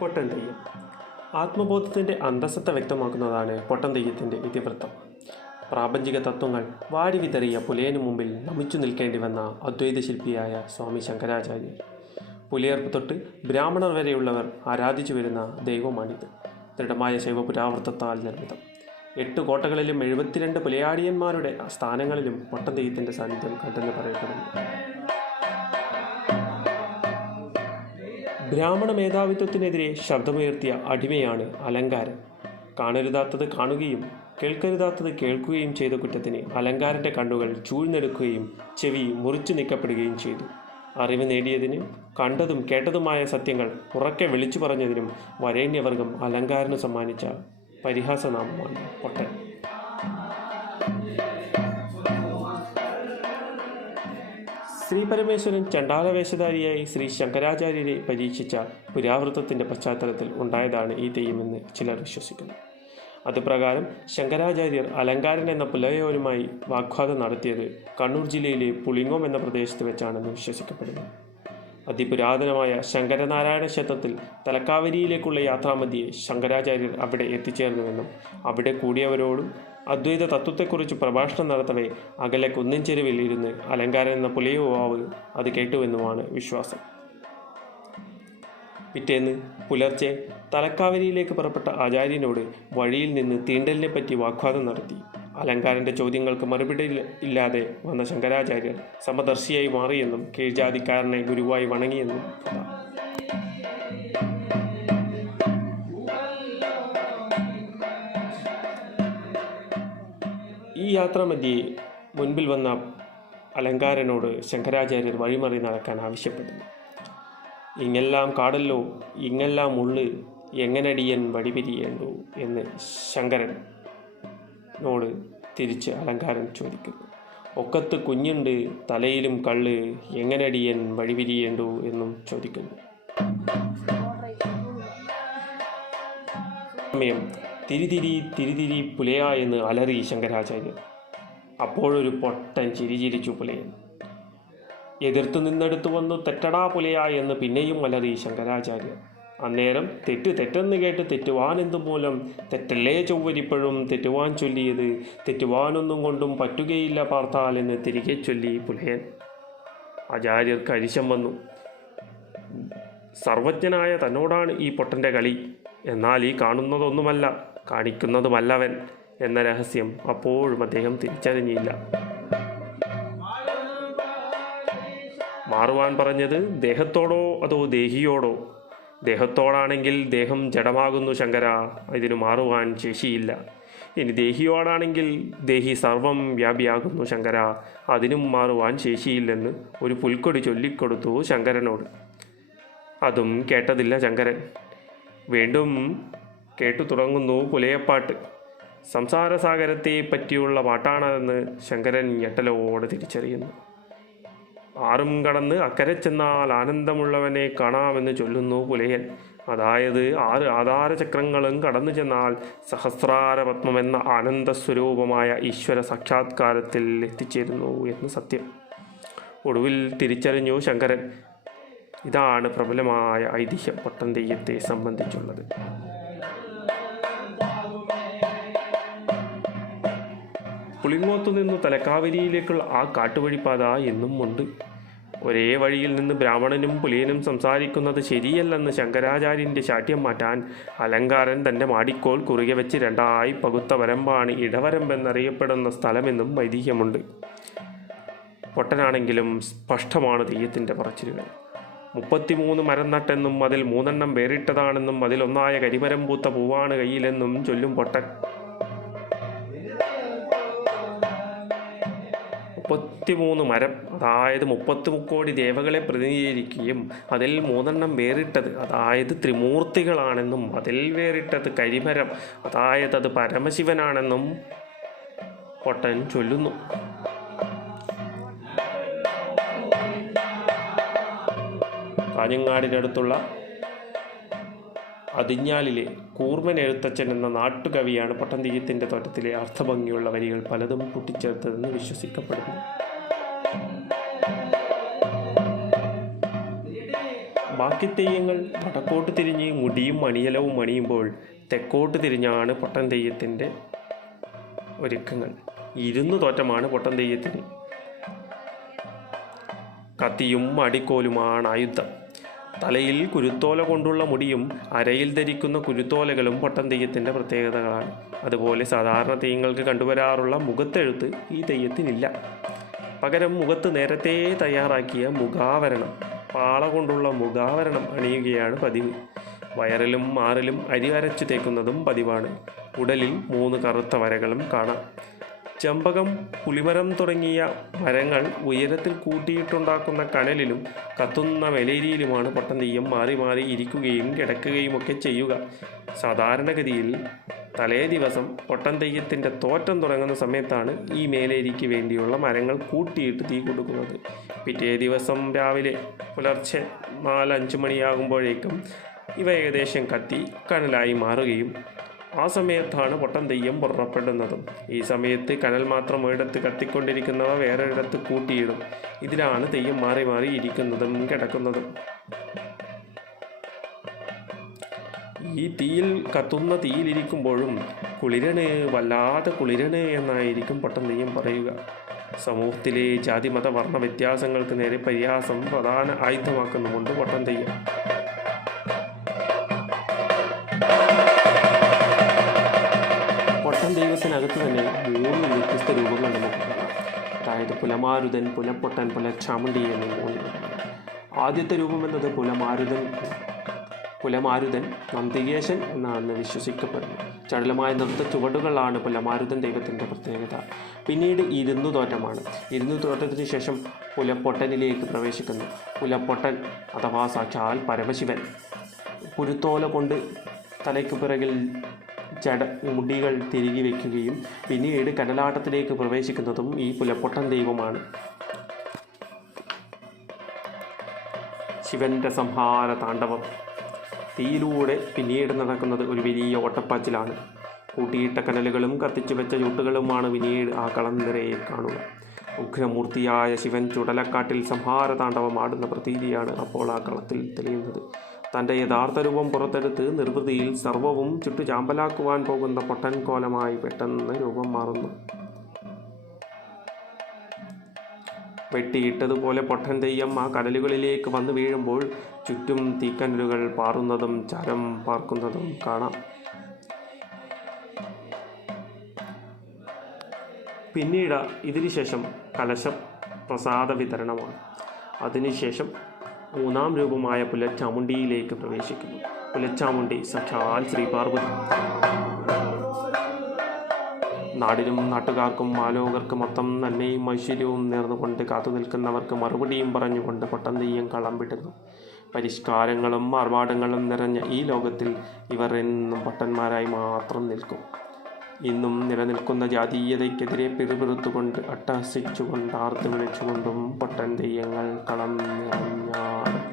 പൊട്ടൻ തെയ്യം. ആത്മബോധത്തിൻ്റെ അന്തസത്ത വ്യക്തമാക്കുന്നതാണ് പൊട്ടൻ തെയ്യത്തിൻ്റെ ഇതിവൃത്തം. പ്രാപഞ്ചിക തത്വങ്ങൾ വാരി വിതറിയ പുലയനു മുമ്പിൽ നമിച്ചു നിൽക്കേണ്ടി വന്ന അദ്വൈത ശില്പിയായ സ്വാമി ശങ്കരാചാര്യർ. പുലയർപ്പ് തൊട്ട് ബ്രാഹ്മണർ വരെയുള്ളവർ ആരാധിച്ചു വരുന്ന ദൈവമാണിത്. ദൃഢമായ ശൈവപുരാവൃത്തത്താൽ നിർമ്മിതം. 8 കോട്ടകളിലും 72 പുലയാടിയന്മാരുടെ സ്ഥാനങ്ങളിലും പൊട്ടൻ തെയ്യത്തിൻ്റെ സാന്നിധ്യം കണ്ടെന്ന് പറയപ്പെടുന്നു. ബ്രാഹ്മണ മേധാവിത്വത്തിനെതിരെ ശബ്ദമുയർത്തിയ അടിമയാണ് അലങ്കാരൻ. കാണരുതാത്തത് കാണുകയും കേൾക്കരുതാത്തത് കേൾക്കുകയും ചെയ്ത കുറ്റത്തിന് അലങ്കാരൻ്റെ കണ്ണുകൾ ചൂഴ്ന്നെടുക്കുകയും ചെവി മുറിച്ചു നീക്കപ്പെടുകയും ചെയ്തു. അറിവ് നേടിയതിനും കണ്ടതും കേട്ടതുമായ സത്യങ്ങൾ ഉറക്കെ വിളിച്ചു പറഞ്ഞതിനും വരേണ്യവർഗം അലങ്കാരന് സമ്മാനിച്ച പരിഹാസനാമമാണ് പൊട്ടൻ. ശ്രീ പരമേശ്വരൻ ചണ്ഡാലവേഷധാരിയായി ശ്രീ ശങ്കരാചാര്യരെ പരീക്ഷിച്ച പുരാവൃത്തത്തിൻ്റെ പശ്ചാത്തലത്തിൽ ഉണ്ടായതാണ് ഈ തെയ്യമെന്ന് ചിലർ വിശ്വസിക്കുന്നു. അതുപ്രകാരം ശങ്കരാചാര്യർ അലങ്കാരൻ എന്ന പുലയോരുമായി വാഗ്വാദം നടത്തിയത് കണ്ണൂർ ജില്ലയിലെ പുളിങ്ങോം എന്ന പ്രദേശത്ത് വെച്ചാണെന്ന് വിശ്വസിക്കപ്പെടുന്നു. അതിപുരാതനമായ ശങ്കരനാരായണ ക്ഷേത്രത്തിൽ തലക്കാവരിയിലേക്കുള്ള യാത്രാമധ്യേ ശങ്കരാചാര്യർ അവിടെ എത്തിച്ചേർന്നുവെന്നും അവിടെ കൂടിയവരോടും അദ്വൈത തത്വത്തെക്കുറിച്ച് പ്രഭാഷണം നടത്തവേ അകലെ കുന്നിൻ ചെരുവിൽ ഇരുന്ന് അലങ്കാരൻ എന്ന പുലയുവാവ് അത് കേട്ടുവെന്നുമാണ് വിശ്വാസം. പിറ്റേന്ന് പുലർച്ചെ തലക്കാവരിയിലേക്ക് പുറപ്പെട്ട ആചാര്യനോട് വഴിയിൽ നിന്ന് തീണ്ടലിനെ പറ്റി വാഗ്വാദം നടത്തി. അലങ്കാരൻ്റെ ചോദ്യങ്ങൾക്ക് മറുപടി ഇല്ലാതെ വന്ന ശങ്കരാചാര്യർ സമദർശിയായി മാറിയെന്നും കീഴ്ജാതിക്കാരനെ ഗുരുവായി വണങ്ങിയെന്നും ഈ യാത്രാമധ്യേ മുൻപിൽ വന്ന അലങ്കാരനോട് ശങ്കരാചാര്യർ വഴിമറി നടക്കാൻ ആവശ്യപ്പെടുന്നു. ഇങ്ങെല്ലാം കാടല്ലോ, ഇങ്ങെല്ലാം ഉള്ളു, എങ്ങനടിയൻ വടിപിരിയേണ്ടു എന്ന് ശങ്കരനോട് തിരിച്ച് അലങ്കാരൻ ചോദിക്കുന്നു. ഒക്കത്ത് കുഞ്ഞുണ്ട്, തലയിലും കള്ള്, എങ്ങനടിയൻ വഴിപിരിയേണ്ടു എന്നും ചോദിക്കുന്നു. സമയം തിരിതിരി പുലയ എന്ന് അലറി ശങ്കരാചാര്യർ. അപ്പോഴൊരു പൊട്ടൻ ചിരിച്ചിരിച്ചു പുലയൻ. എതിർത്തു നിന്നെടുത്തു വന്നു തെറ്റടാ പുലയ എന്ന് പിന്നെയും അലറി ശങ്കരാചാര്യർ. അന്നേരം തെറ്റെന്ന് കേട്ട് തെറ്റുവാനെന്തു മൂലം, തെറ്റല്ലേ ചൊവ്വരിപ്പോഴും തെറ്റുവാൻ ചൊല്ലിയത്, തെറ്റുവാനൊന്നും കൊണ്ടും പറ്റുകയില്ല പാർത്താൽ എന്ന് തിരികെ ചൊല്ലി പുലയൻ. ആചാര്യർക്ക് അരിശം വന്നു. സർവജ്ഞനായ തന്നോടാണ് ഈ പൊട്ടൻ്റെ കളി, എന്നാൽ ഈ കാണുന്നതൊന്നുമല്ല കാണിക്കുന്നതുമല്ലവൻ എന്ന രഹസ്യം അപ്പോഴും അദ്ദേഹം തിരിച്ചറിഞ്ഞില്ല. മാറുവാൻ പറഞ്ഞത് ദേഹത്തോടോ അതോ ദേഹിയോടോ? ദേഹത്തോടാണെങ്കിൽ ദേഹം ജഡമാകുന്നു ശങ്കര, ഇതിനു മാറുവാൻ ശേഷിയില്ല. ഇനി ദേഹിയോടാണെങ്കിൽ ദേഹി സർവം വ്യാപിയാകുന്നു ശങ്കര, അതിനും മാറുവാൻ ശേഷിയില്ലെന്ന് ഒരു പുൽക്കൊടി ചൊല്ലിക്കൊടുത്തു ശങ്കരനോട്. അതും കേട്ടതില്ല ശങ്കരൻ. വീണ്ടും കേട്ടു തുടങ്ങുന്നു പുലയപ്പാട്ട്. സംസാരസാഗരത്തെ പറ്റിയുള്ള പാട്ടാണെന്ന് ശങ്കരൻ ഞെട്ടലോടെ തിരിച്ചറിയുന്നു. ആറും കടന്ന് അക്കരെ ചെന്നാൽ ആനന്ദമുള്ളവനെ കാണാമെന്ന് ചൊല്ലുന്നു പുലയൻ. അതായത് 6 ആധാരചക്രങ്ങളും കടന്നു ചെന്നാൽ സഹസ്രാര പത്മമെന്ന ആനന്ദസ്വരൂപമായ ഈശ്വര സാക്ഷാത്കാരത്തിൽ എത്തിച്ചേരുന്നു എന്ന് സത്യം. ഒടുവിൽ തിരിച്ചറിഞ്ഞു ശങ്കരൻ. ഇതാണ് പ്രബലമായ ഐതിഹ്യം പൊട്ടൻ തെയ്യത്തെ സംബന്ധിച്ചുള്ളത്. പുളിങ്ങോത്തു നിന്ന് തലക്കാവരിയിലേക്കുള്ള ആ കാട്ടുവഴിപ്പാത എന്നും ഉണ്ട്. ഒരേ വഴിയിൽ നിന്ന് ബ്രാഹ്മണനും പുലയനും സംസാരിക്കുന്നത് ശരിയല്ലെന്ന് ശങ്കരാചാര്യൻ്റെ ശാഠ്യം മാറ്റാൻ അലങ്കാരൻ തൻ്റെ മാടിക്കോൽ കുറുകെ വെച്ച് 2ആയി പകുത്ത വരമ്പാണ് ഇടവരമ്പെന്നറിയപ്പെടുന്ന സ്ഥലമെന്നും ഐതിഹ്യമുണ്ട്. പൊട്ടനാണെങ്കിലും സ്പഷ്ടമാണ് തെയ്യത്തിൻ്റെ പറച്ചിലുകൾ. 33 മരം നട്ടെന്നും അതിൽ 3 വേറിട്ടതാണെന്നും അതിലൊന്നായ കരിമരം പൂത്ത പൂവാണ് കയ്യിലെന്നും ചൊല്ലും പൊട്ടൻ. 33 മരം, അതായത് 30 മുക്കോടി ദേവകളെ പ്രതിനിധീകരിക്കുകയും അതിൽ 3 വേറിട്ടത്, അതായത് ത്രിമൂർത്തികളാണെന്നും അതിൽ വേറിട്ടത് കരിമരം, അതായത് അത് പരമശിവനാണെന്നും പൊട്ടൻ ചൊല്ലുന്നു. കാഞ്ഞങ്ങാടിനടുത്തുള്ള അതിഞ്ഞാലിലെ കൂർമ്മൻ എഴുത്തച്ഛൻ എന്ന നാട്ടുകവിയാണ് പൊട്ടൻ തെയ്യത്തിൻ്റെ തോറ്റത്തിലെ അർത്ഥഭംഗിയുള്ള വരികൾ പലതും കൂട്ടിച്ചേർത്തതെന്ന് വിശ്വസിക്കപ്പെടുന്നു. ബാക്കി തെയ്യങ്ങൾ വടക്കോട്ട് തിരിഞ്ഞ് മുടിയും മണിയലവും അണിയുമ്പോൾ തെക്കോട്ട് തിരിഞ്ഞാണ് പൊട്ടൻ തെയ്യത്തിൻ്റെ ഒരുക്കങ്ങൾ. തോറ്റമാണ് പൊട്ടൻ തെയ്യത്തിന്. കത്തിയും അടിക്കോലുമാണ് ആയുധം. തലയിൽ കുരുത്തോല കൊണ്ടുള്ള മുടിയും അരയിൽ ധരിക്കുന്ന കുരുത്തോലകളും പൊട്ടൻ തെയ്യത്തിൻ്റെ പ്രത്യേകതകളാണ്. അതുപോലെ സാധാരണ തെയ്യങ്ങൾക്ക് കണ്ടുവരാറുള്ള മുഖത്തെഴുത്ത് ഈ തെയ്യത്തിനില്ല. പകരം മുഖത്ത് നേരത്തെ തയ്യാറാക്കിയ മുഖാവരണം, പാള കൊണ്ടുള്ള മുഖാവരണം അണിയുകയാണ് പതിവ്. വയറിലും മാറിലും അരി അരച്ചു തേക്കുന്നതും പതിവാണ്. ഉടലിൽ 3 കറുത്ത വരകളും കാണാം. ചെമ്പകം, പുളിമരം തുടങ്ങിയ മരങ്ങൾ ഉയരത്തിൽ കൂട്ടിയിട്ടുണ്ടാക്കുന്ന കനലിലും കത്തുന്ന വെലേരിയിലുമാണ് പൊട്ടൻ തെയ്യം മാറി മാറി ഇരിക്കുകയും കിടക്കുകയുമൊക്കെ ചെയ്യുക. സാധാരണഗതിയിൽ തലേ ദിവസം പൊട്ടൻ തെയ്യത്തിൻ്റെ തോറ്റം തുടങ്ങുന്ന സമയത്താണ് ഈ മേലേരിക്ക് വേണ്ടിയുള്ള മരങ്ങൾ കൂട്ടിയിട്ട് തീ കൊടുക്കുന്നത്. പിറ്റേ ദിവസം രാവിലെ പുലർച്ചെ 4-5 മണിയാകുമ്പോഴേക്കും ഇവ ഏകദേശം കത്തി കനലായി മാറുകയും ആ സമയത്താണ് പൊട്ടൻ തെയ്യം പുറപ്പെടുന്നതും. ഈ സമയത്ത് കനൽ മാത്രം ഒരിടത്ത് കത്തിക്കൊണ്ടിരിക്കുന്നവ വേറൊരിടത്ത് കൂട്ടിയിടും. ഇതിലാണ് തെയ്യം മാറി മാറി ഇരിക്കുന്നതും കിടക്കുന്നതും. ഈ കത്തുന്ന തീയിലിരിക്കുമ്പോഴും കുളിരണ്, വല്ലാതെ കുളിരണ് എന്നായിരിക്കും പൊട്ടൻ തെയ്യം പറയുക. സമൂഹത്തിലെ ജാതി മത വർണ്ണ വ്യത്യാസങ്ങൾക്ക് നേരെ പരിഹാസം പ്രധാന ആയുധമാക്കുന്നുമുണ്ട് പൊട്ടൻ തെയ്യം. പൊട്ടൻ ദൈവത്തിനകത്ത് തന്നെ 3 വ്യത്യസ്ത രൂപങ്ങൾ നമുക്ക് കാണാം. അതായത് പുലമാരുതൻ, പുലപ്പൊട്ടൻ, പുലച്ചാമുണ്ടി എന്നീ 3 രൂപങ്ങൾ. ആദ്യത്തെ രൂപം എന്നത് പുലമാരുതൻ നന്ദികേശൻ എന്നാണ് വിശ്വസിക്കപ്പെടുന്നത്. ചടുലമായ നൃത്ത ചുവടുകളാണ് പുലമാരുതൻ ദൈവത്തിൻ്റെ പ്രത്യേകത. പിന്നീട് തോറ്റമാണ്. തോറ്റത്തിന് ശേഷം പുലപ്പൊട്ടനിലേക്ക് പ്രവേശിക്കുന്നു. പുലപ്പൊട്ടൻ അഥവാ സാക്ഷാൽ പരമശിവൻ കുരുത്തോല കൊണ്ട് തലയ്ക്ക് പിറകിൽ മുടികൾ തിരികെ വയ്ക്കുകയും പിന്നീട് കനലാട്ടത്തിലേക്ക് പ്രവേശിക്കുന്നതും ഈ പുലപ്പൊട്ടൻ ദൈവമാണ്. ശിവന്റെ സംഹാര താണ്ഡവം. തീയിലൂടെ പിന്നീട് നടക്കുന്നത് ഒരു വലിയ ഓട്ടപ്പാച്ചിലാണ്. കൂട്ടിയിട്ട കനലുകളും കത്തിച്ചു വെച്ച ചൂട്ടുകളുമാണ് പിന്നീട് ആ കളം നിറയെ കാണുക. ഉഗ്രമൂർത്തിയായ ശിവൻ ചുടലക്കാട്ടിൽ സംഹാര താണ്ഡവം ആടുന്ന പ്രതീതിയാണ് അപ്പോൾ ആ കളത്തിൽ തെളിയുന്നത്. തൻ്റെ യഥാർത്ഥ രൂപം പുറത്തെടുത്ത് നിർവൃതിയിൽ സർവവും ചുട്ടുചാമ്പലാക്കുവാൻ പോകുന്ന പൊട്ടൻ കോലമായി പെട്ടെന്ന് രൂപം മാറുന്നു. വെട്ടിയിട്ടതുപോലെ പൊട്ടൻ തെയ്യം ആ കനലുകളിലേക്ക് വന്നു വീഴുമ്പോൾ ചുറ്റും തീക്കനലുകൾ പാറുന്നതും ചരം പാർക്കുന്നതും കാണാം. പിന്നീട് ഇതിനുശേഷം കലശം പ്രസാദ വിതരണമാണ്. അതിനുശേഷം 3-ാം രൂപമായ പുലച്ചാമുണ്ടിയിലേക്ക് പ്രവേശിക്കുന്നു. പുലച്ചാമുണ്ടി സാക്ഷാൽ ശ്രീ പാർവതി. നാടിനും നാട്ടുകാർക്കും ആലോകർക്ക് മൊത്തം നന്മയും ഐശ്വര്യവും നേർന്നുകൊണ്ട് കാത്തു നിൽക്കുന്നവർക്ക് മറുപടിയും പറഞ്ഞുകൊണ്ട് പൊട്ടൻ തെയ്യം കളം വിടുന്നു. പരിഷ്കാരങ്ങളും ആർഭാടങ്ങളും നിറഞ്ഞ ഈ ലോകത്തിൽ ഇവർ എന്നും പൊട്ടന്മാരായി മാത്രം നിൽക്കും. ഇന്നും നിലനിൽക്കുന്ന ജാതീയതയ്ക്കെതിരെ പിറുപിറുത്തുകൊണ്ട് അട്ടഹസിച്ചുകൊണ്ട് ആർത്ത് വിളിച്ചുകൊണ്ടും പൊട്ടൻ തെയ്യങ്ങൾ കളം നിറഞ്ഞാടും.